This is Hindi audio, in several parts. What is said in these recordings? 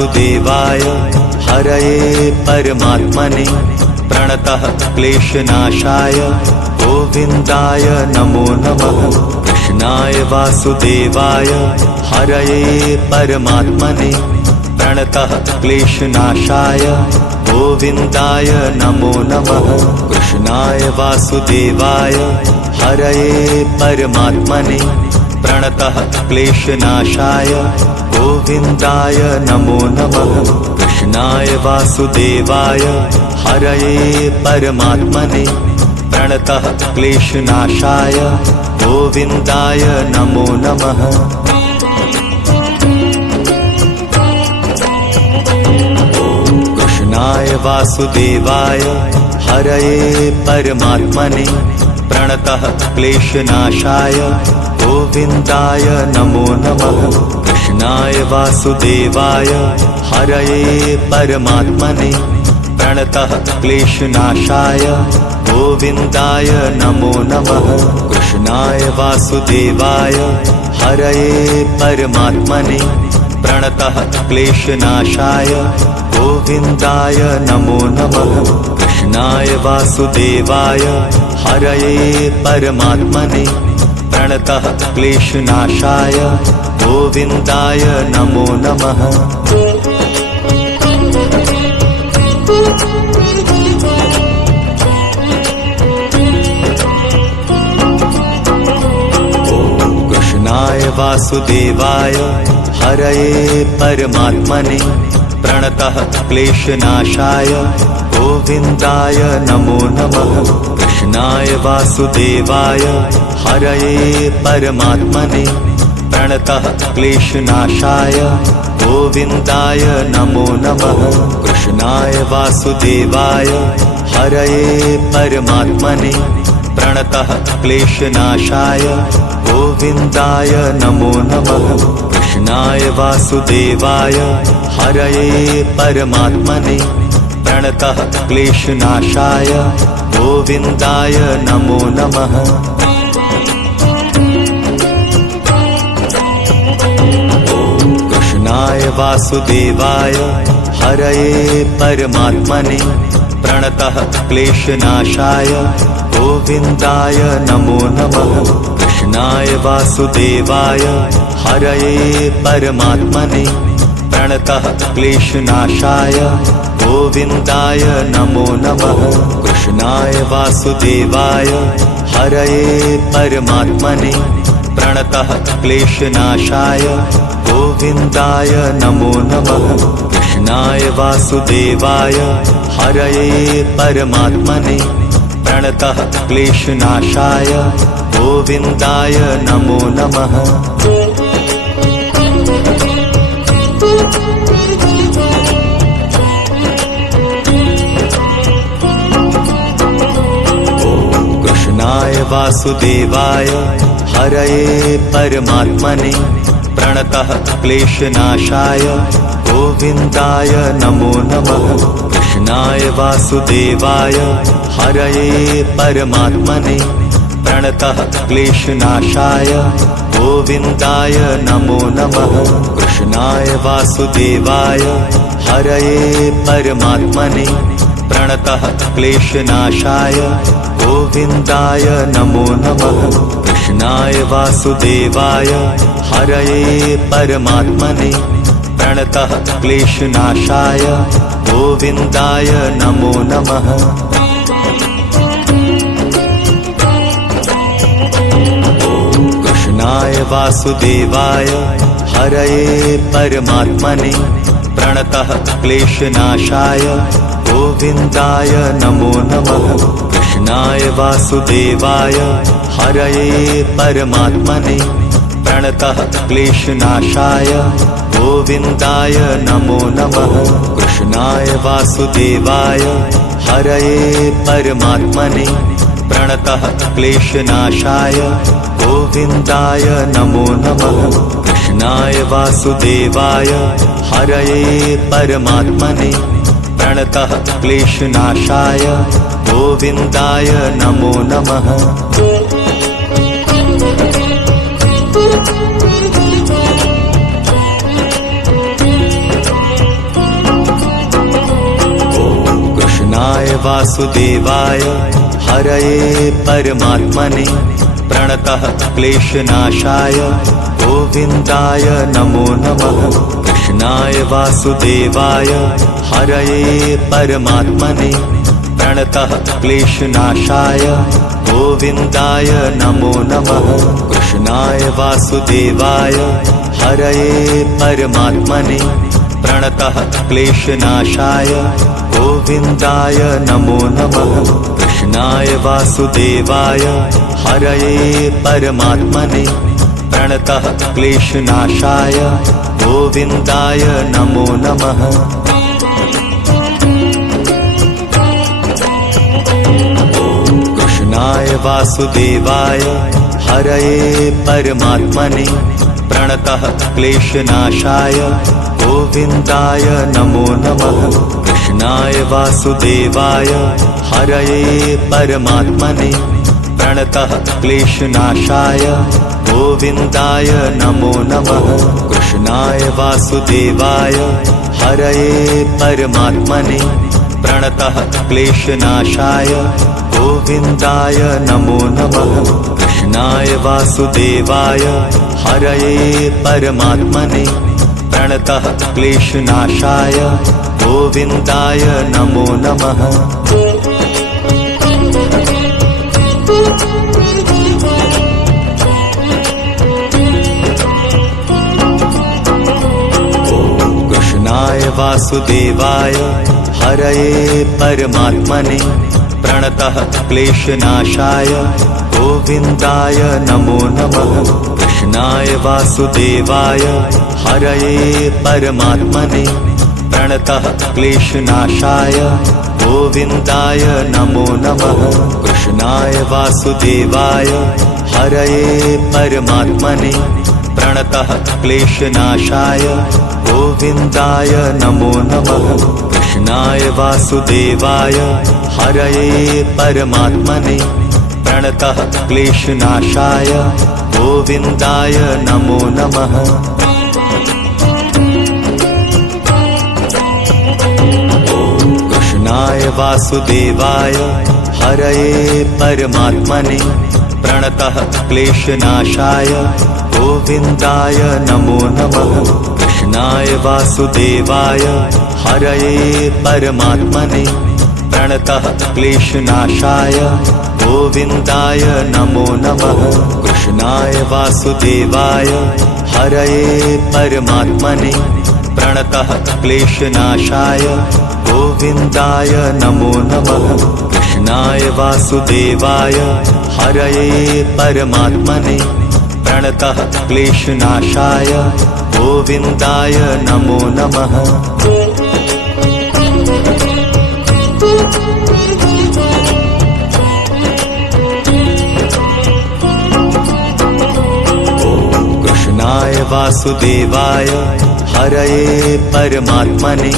वासुदेवाय हरये परमात्मने प्रणतः क्लेशनाशाय गोविन्दाय नमो नमः। कृष्णाय वासुदेवाय हरये परमात्मने प्रणतः क्लेशनाशाय गोविन्दाय नमो नमः। कृष्णाय वासुदेवाय हरये परमात्मने प्रणतः क्लेशनाशाय गोविन्दाय नमो नमः। कृष्णाय वासुदेवाय हरये परमात्मने प्रणतः क्लेशनाशाय गोविन्दाय नमो नमः। कृष्णाय वासुदेवाय हरये परमात्मने प्रणतः क्लेशनाशाय गोविन्दाय नमो नमः। कृष्णाय वासुदेवाय हरये परमात्मने प्रणतः क्लेशनाशाय गोविन्दाय नमो नमः। कृष्णाय वासुदेवाय हरये परमात्मने प्रणतः क्लेशनाशाय गोविन्दाय नमो नमः। कृष्णाय वासुदेवाय हरये परमात्मने प्रणतः क्लेशनाशाय गोविन्दाय नमो नमः। कृष्णाय वासुदेवाय हरये परमात्मने प्रणतः क्लेशनाशाय गोविन्दाय नमो नमः। कृष्णाय वासुदेवाय हरये परमात्मने प्रणतः क्लेशनाशाय गोविन्दाय नमो नमः। कृष्णाय वासुदेवाय हरये परमात्मने प्रणतः क्लेशनाशाय गोविन्दाय नमो नमः। कृष्णाय वासुदेवाय हरये परमात्मने प्रणतः क्लेशनाशाय गोविन्दाय नमो नमः। कृष्णाय वासुदेवाय हरये परमात्मने प्रणतः क्लेशनाशाय गोविन्दाय नमो नमः। कृष्णाय वासुदेवाय हरये परमात्मने प्रणतः क्लेशनाशाय गोविन्दाय नमो नमः। कृष्णाय वासुदेवाय हरये परमात्मने प्रणतः क्लेशनाशाय गोविन्दाय नमो नमः। कृष्णाय वासुदेवाय हरये परमात्मने प्रणतः क्लेशनाशाय गोविन्दाय नमो नमः। कृष्णाय वासुदेवाय हरये परमात्मने प्रणतः क्लेशनाशाय गोविन्दाय नमो नमः। कृष्णाय वासुदेवाय हरये परमात्मने प्रणतः क्लेशनाशाय गोविन्दाय नमो नमः। कृष्णाय वासुदेवाय हरये परमात्मने प्रणतः क्लेशनाशाय गोविन्दाय नमो नमः। कृष्णाय वासुदेवाय हरये परमात्मने प्रणतः क्लेशनाशाय गोविन्दाय नमो नमः। कृष्णाय वासुदेवाय हरये परमात्मने प्रणतः क्लेशनाशाय गोविन्दाय नमो नमः। कृष्णाय वासुदेवाय हरये परमात्मने प्रणतः क्लेशनाशाय गोविन्दाय नमो नमः। कृष्णाय वासुदेवाय हरये परमात्मने प्रणतः क्लेशनाशाय गोविन्दाय नमो नमः। कृष्णाय वासुदेवाय हरये परमात्मने प्रणतः क्लेशनाशाय गोविन्दाय नमो नमः। वासुदेवाय हरये परमात्मने प्रणतः क्लेशनाशाय गोविन्दाय नमो नमः। कृष्णाय वासुदेवाय हरये परमात्मने प्रणतः क्लेशनाशाय गोविन्दाय नमो नमः। कृष्णाय वासुदेवाय हरये परमात्मने प्रणतः क्लेशनाशाय गोविन्दाय नमो नमः। कृष्णाय वासुदेवाय हरये परमात्मने प्रणतः क्लेशनाशाय गोविन्दाय नमो नमः। कृष्णाय वासुदेवाय हरये परमात्मने प्रणतः क्लेशनाशाय गोविन्दाय नमो नमः। कृष्णाय वासुदेवाय हरये परमात्मने प्रणतः क्लेशनाशाय गोविन्दाय नमो नमः। कृष्णाय वासुदेवाय हरये परमात्मने प्रणतः क्लेशनाशाय गोविन्दाय नमो नमः। कृष्णाय वासुदेवाय हरये परमात्मने प्रणतः क्लेशनाशाय गोविन्दाय नमो नमः। कृष्णाय वासुदेवाय हरये परमात्मने प्रणतः क्लेशनाशाय गोविन्दाय नमो नमः। कृष्णाय वासुदेवाय हरये परमात्मने प्रणतः क्लेशनाशाय गोविन्दाय नमो नमः। कृष्णाय वासुदेवाय हरये परमात्मने प्रणतः क्लेशनाशाय गोविन्दाय नमो नमः। कृष्णाय वासुदेवाय हरये परमात्मने प्रणतः क्लेशनाशाय गोविन्दाय नमो नमः। कृष्णाय वासुदेवाय हरये परमात्मने प्रणतः क्लेशनाशाय गोविन्दाय नमो नमः। कृष्णाय वासुदेवाय हरये परमात्मने प्रणतः क्लेशनाशाय गोविन्दाय नमो नमः। कृष्णाय वासुदेवाय हरये परमात्मने प्रणतः क्लेशनाशाय गोविन्दाय नमो नमः। कृष्णाय वासुदेवाय हरये परमात्मने प्रणतः क्लेशनाशाय गोविन्दाय नमो नमः। कृष्णाय वासुदेवाय हरये परमात्मने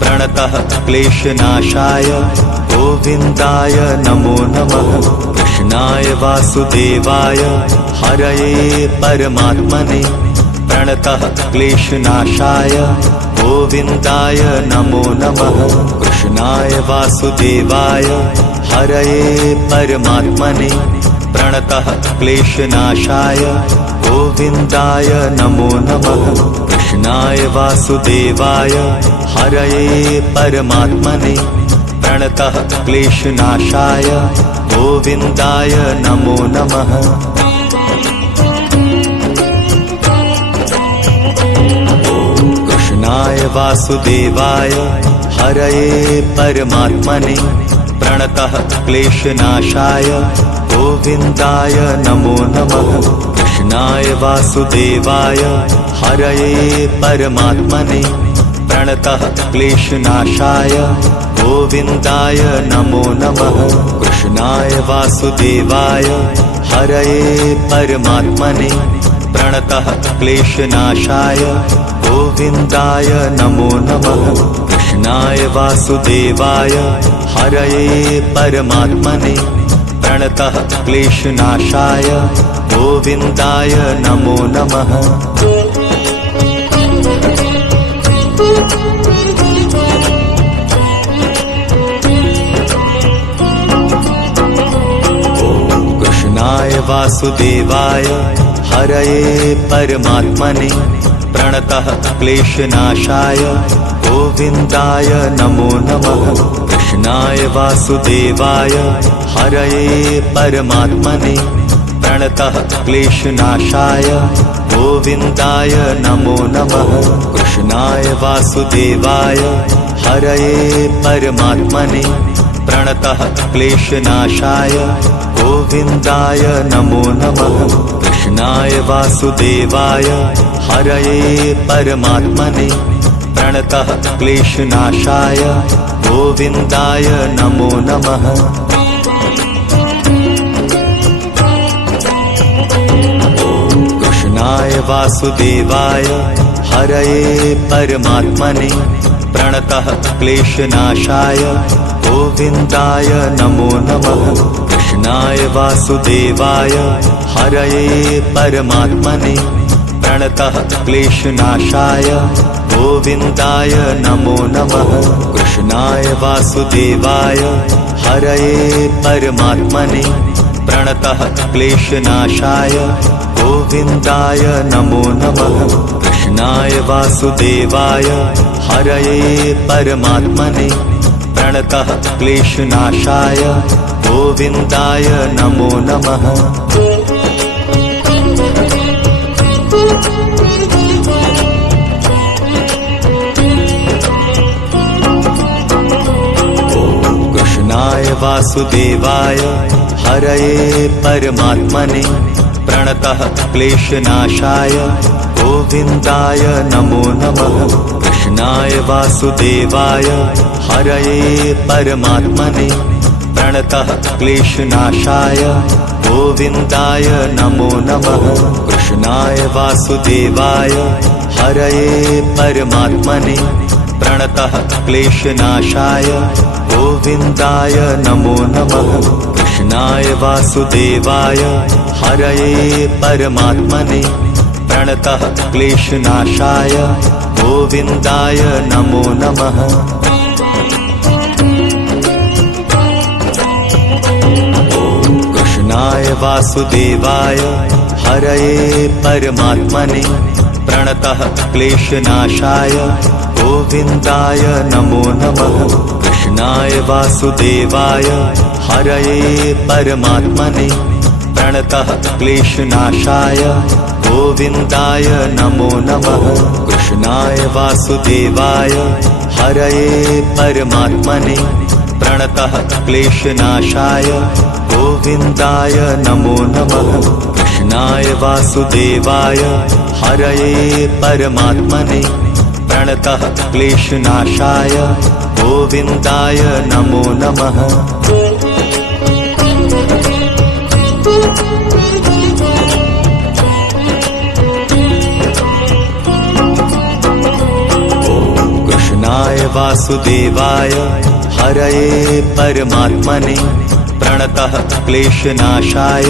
प्रणतः क्लेशनाशाय गोविन्दाय नमो नमः। कृष्णाय वासुदेवाय हरये परमात्मने प्रणतः क्लेशनाशाय गोविन्दाय नमो नमः। कृष्णाय वासुदेवाय हरये परमात्मने प्रणतः क्लेशनाशाय गोविन्दाय नमो नमः। कृष्णाय वासुदेवाय हरये परमात्मने प्रणतः क्लेशनाशाय गोविन्दाय नमो नमः। कृष्णाय वासुदेवाय हरये परमात्मने प्रणतः क्लेशनाशाय गोविन्दाय नमो नमः। कृष्णाय वासुदेवाय हरये परमात्मने प्रणतः क्लेशनाशाय गोविन्दाय नमो नमः। कृष्णाय वासुदेवाय हरये परमात्मने प्रणतः क्लेशनाशाय गोविन्दाय नमो नमः। कृष्णाय वासुदेवाय हरये परमात्मने प्रणतः क्लेशनाशाय गोविन्दाय नमो नमः। वासुदेवाय हरये परमात्मने प्रणतः क्लेशनाशाय गोविन्दाय नमो नमः। कृष्णाय वासुदेवाय हरये परमात्मने प्रणतः क्लेशनाशाय गोविन्दाय नमो नमः। कृष्णाय वासुदेवाय हरये परमात्मने प्रणतः क्लेशनाशाय गोविन्दाय नमो नमः। कृष्णाय वासुदेवाय हरये परमात्मने प्रणतः क्लेशनाशाय गोविन्दाय नमो नमः। कृष्णाय वासुदेवाय हरये परमात्मने प्रणतः क्लेशनाशाय गोविन्दाय नमो नमः। कृष्णाय वासुदेवाय हरये परमात्मने प्रणतः क्लेशनाशाय गोविन्दाय नमो नमः। कृष्णाय वासुदेवाय हरये परमात्मने प्रणतः क्लेशनाशाय गोविन्दाय नमो नमः। कृष्णाय वासुदेवाय हरये परमात्मने प्रणतः क्लेशनाशाय गोविन्दाय नमो नमः। कृष्णाय वासुदेवाय हरये परमात्मने प्रणतः क्लेशनाशाय गोविन्दाय नमो नमः। कृष्णाय वासुदेवाय हरये परमात्मने प्रणतः क्लेशनाशाय गोविन्दाय नमो नमः। कृष्णाय वासुदेवाय हरये परमात्मने प्रणतः क्लेशनाशाय गोविन्दाय नमो नमः। कृष्णाय वासुदेवाय हरये परमात्मने प्रणतः क्लेशनाशाय गोविन्दाय नमो नमः। कृष्णाय वासुदेवाय हरये परमात्मने प्रणतः क्लेशनाशाय गोविन्दाय नमो नमः। कृष्णाय वासुदेवाय हरये परमात्मने प्रणतः क्लेशनाशाय गोविन्दाय नमो नमः। कृष्णाय वासुदेवाय हरये परमात्मने प्रणतः क्लेशनाशाय गोविन्दाय नमो नमः। कृष्णाय वासुदेवाय हरये परमात्मने प्रणतः क्लेशनाशाय गोविन्दाय नमो नमः। कृष्णाय वासुदेवाय हरये परमात्मने प्रणतः क्लेशनाशाय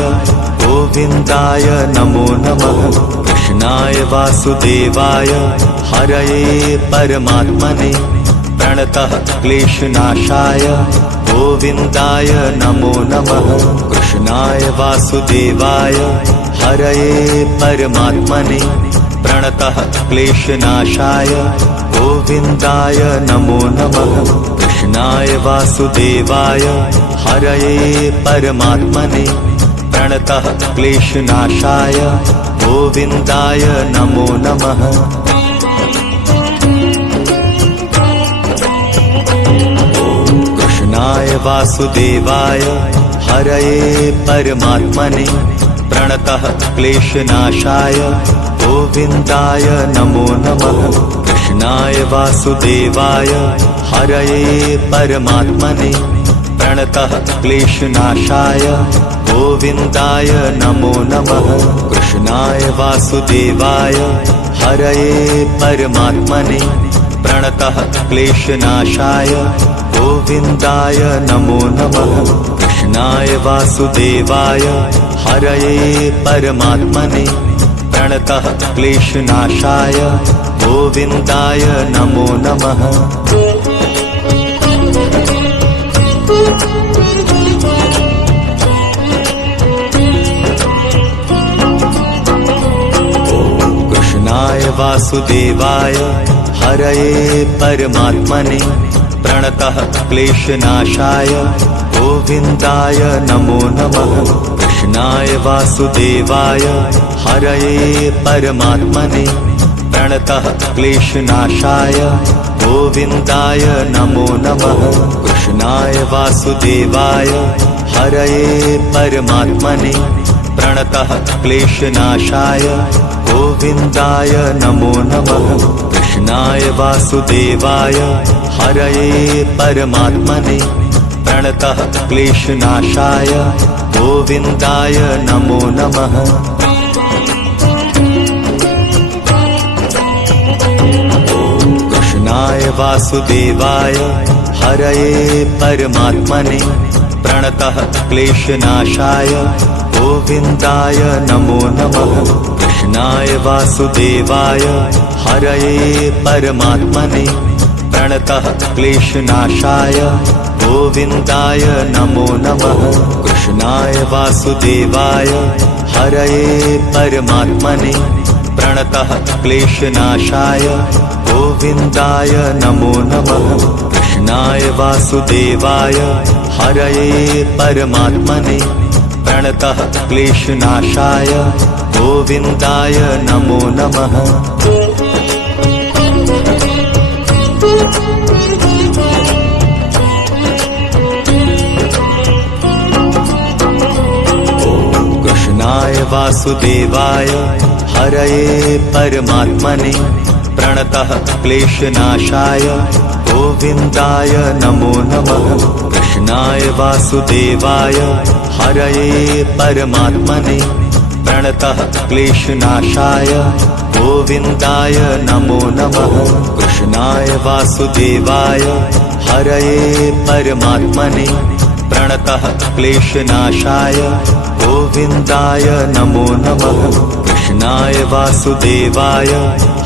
गोविन्दाय नमो नमः। कृष्णाय वासुदेवाय हरये परमात्मने प्रणतः क्लेशनाशाय गोविन्दाय नमो नमः। कृष्णाय वासुदेवाय हरये परमात्मने प्रणतः क्लेशनाशाय गोविन्दाय नमो नमः। कृष्णाय वासुदेवाय हरये परमात्मने प्रणतः क्लेशनाशाय गोविन्दाय नमो नमः। कृष्णाय वासुदेवाय हरये परमात्मने प्रणतः क्लेशनाशाय गोविन्दाय नमो नमः। कृष्णाय वासुदेवाय हरये परमात्मने प्रणतः क्लेशनाशाय गोविन्दाय नमो नमः। कृष्णाय वासुदेवाय हरये परमात्मने प्रणतः क्लेशनाशाय गोविन्दाय नमो नमः। कृष्णाय वासुदेवाय हरये परमात्मने प्रणतः क्लेशनाशाय गोविन्दाय नमो नमः। वासुदेवाय हरये परमात्मने प्रणतः क्लेशनाशाय गोविन्दाय नमो नमः। कृष्णाय वासुदेवाय हरये परमात्मने प्रणतः क्लेशनाशाय गोविन्दाय नमो नमः। कृष्णाय वासुदेवाय हरये परमात्मने प्रणतः क्लेशनाशाय गोविन्दाय नमो नमः। कृष्णाय वासुदेवाय हरये परमात्मने प्रणतः क्लेशनाशाय गोविन्दाय नमो नमः। कृष्णाय वासुदेवाय हरये परमात्मने प्रणतः क्लेशनाशाय गोविन्दाय नमो नमः। कृष्णाय वासुदेवाय हरये परमात्मने प्रणतः क्लेशनाशाय गोविन्दाय नमो नमः। कृष्णाय वासुदेवाय हरये परमात्मने प्रणतः क्लेशनाशाय गोविन्दाय नमो नमः। कृष्णाय वासुदेवाय हरये परमात्मने प्रणतः क्लेशनाशाय गोविन्दाय नमो नमः। कृष्णाय वासुदेवाय हरये परमात्मने प्रणतः क्लेशनाशाय गोविन्दाय नमो नमः। कृष्णाय वासुदेवाय हरये परमात्मने प्रणतः क्लेशनाशाय गोविन्दाय नमो नमः। कृष्णाय वासुदेवाय हरये परमात्मने प्रणतः क्लेशनाशाय गोविन्दाय नमो नमः। कृष्णाय वासुदेवाय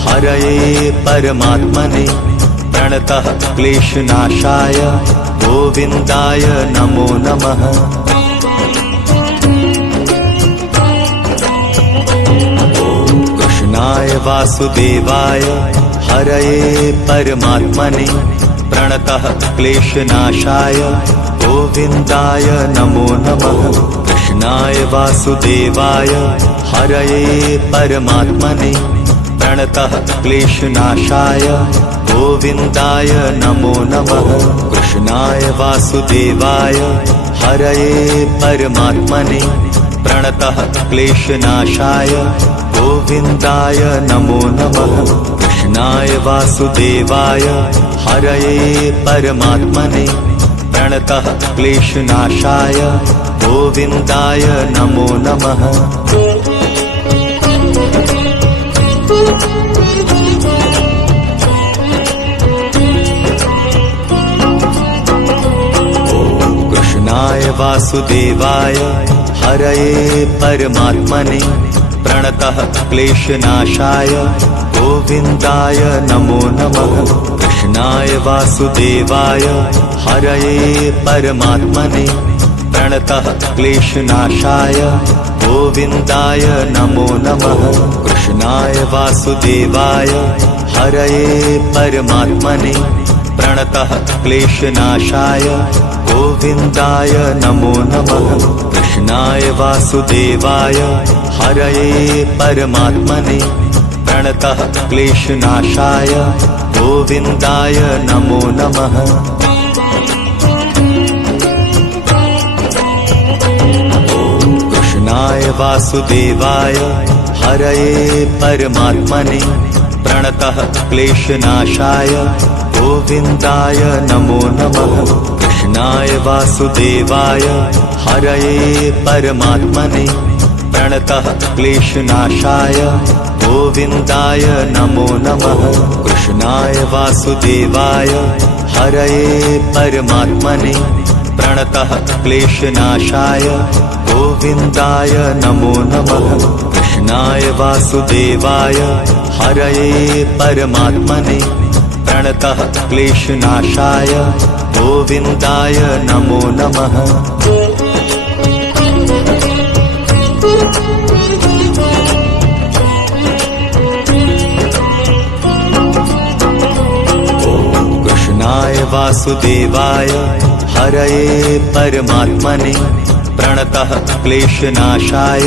हरये परमात्मने प्रणतः क्लेशनाशाय गोविन्दाय नमो नमः। कृष्णाय वासुदेवाय हरये परमात्मने प्रणतः क्लेशनाशाय गोविन्दाय नमो नमः। कृष्णाय वासुदेवाय हरये परमात्मने प्रणतः क्लेशनाशाय गोविन्दाय नमो नमः। कृष्णाय वासुदेवाय हरये परमात्मने प्रणतः क्लेशनाशाय गोविन्दाय नमो नमः। कृष्णाय वासुदेवाय हरये परमात्मने प्रणतः क्लेशनाशाय गोविन्दाय नमो नमः। कृष्णाय वासुदेवाय हरये परमात्मने प्रणतः क्लेशनाशाय गोविन्दाय नमो नमः। कृष्णाय वासुदेवाय हरये परमात्मने प्रणतः क्लेशनाशाय गोविन्दाय नमो नमः। कृष्णाय वासुदेवाय हरये परमात्मने प्रणतः क्लेशनाशाय गोविन्दाय नमो नमः। कृष्णाय वासुदेवाय हरये परमात्मने प्रणतः क्लेशनाशाय गोविन्दाय नमो नमः। कृष्णाय वासुदेवाय हरये परमात्मने प्रणतः क्लेशनाशाय गोविन्दाय नमो नमः। कृष्णाय वासुदेवाय हरये परमात्मने प्रणतः क्लेशनाशाय गोविन्दाय नमो नमः। कृष्णाय वासुदेवाय हरये परमात्मने प्रणतः क्लेशनाशाय गोविन्दाय नमो नमः। कृष्णाय वासुदेवाय हरये परमात्मने प्रणतः क्लेशनाशाय गोविन्दाय नमो नमः। कृष्णाय वासुदेवाय हरये परमात्मने प्रणतः क्लेशनाशाय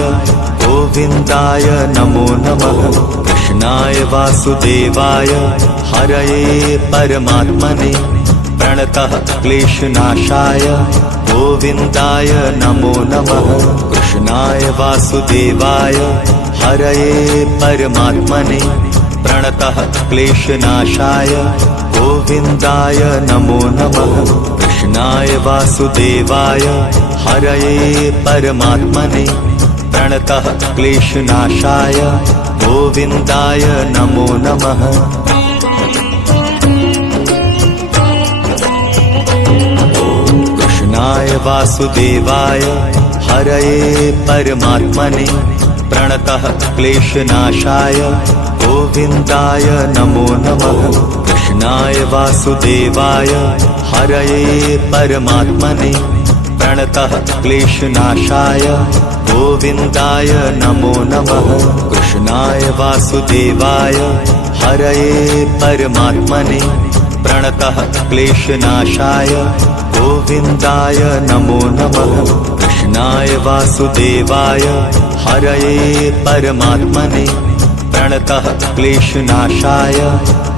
गोविन्दाय नमो नमः। कृष्णाय वासुदेवाय हरये परमात्मने प्रणतः क्लेशनाशाय गोविन्दाय नमो नमः। कृष्णाय वासुदेवाय हरये परमात्मने प्रणतः क्लेशनाशाय गोविन्दाय नमो नमः। कृष्णाय वासुदेवाय हरये परमात्मने प्रणतः क्लेशनाशाय गोविन्दाय नमो नमः। कृष्णाय वासुदेवाय हरये परमात्मने प्रणतः क्लेशनाशाय गोविन्दाय नमो नमः। कृष्णाय वासुदेवाय हरये परमात्मने प्रणतः क्लेशनाशाय गोविन्दाय नमो नमः। कृष्णाय वासुदेवाय हरये परमात्मने प्रणतः क्लेशनाशाय गोविन्दाय नमो नमः। कृष्णाय वासुदेवाय हरये परमात्मने प्रणतः क्लेशनाशाय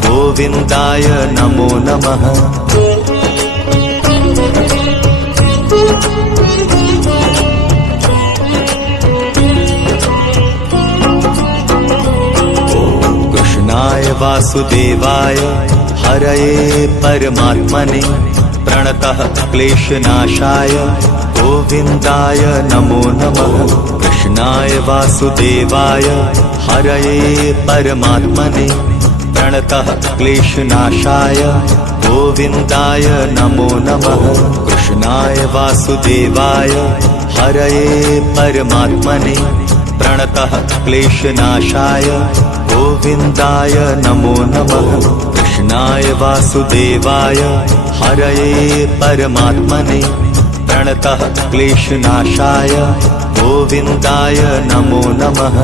गोविन्दाय नमो नमः। कृष्णाय वासुदेवाय हरये परमात्मने प्रणतः क्लेशनाशाय गोविन्दाय नमो नमः। कृष्णाय वासुदेवाय हरये परमात्मने प्रणतः क्लेशनाशाय गोविन्दाय नमो नमः। कृष्णाय वासुदेवाय हरये परमात्मने प्रणतः क्लेशनाशाय गोविन्दाय नमो नमः। कृष्णाय वासुदेवाय हरये परमात्मने प्रणतः क्लेशनाशाय गोविन्दाय नमो नमः।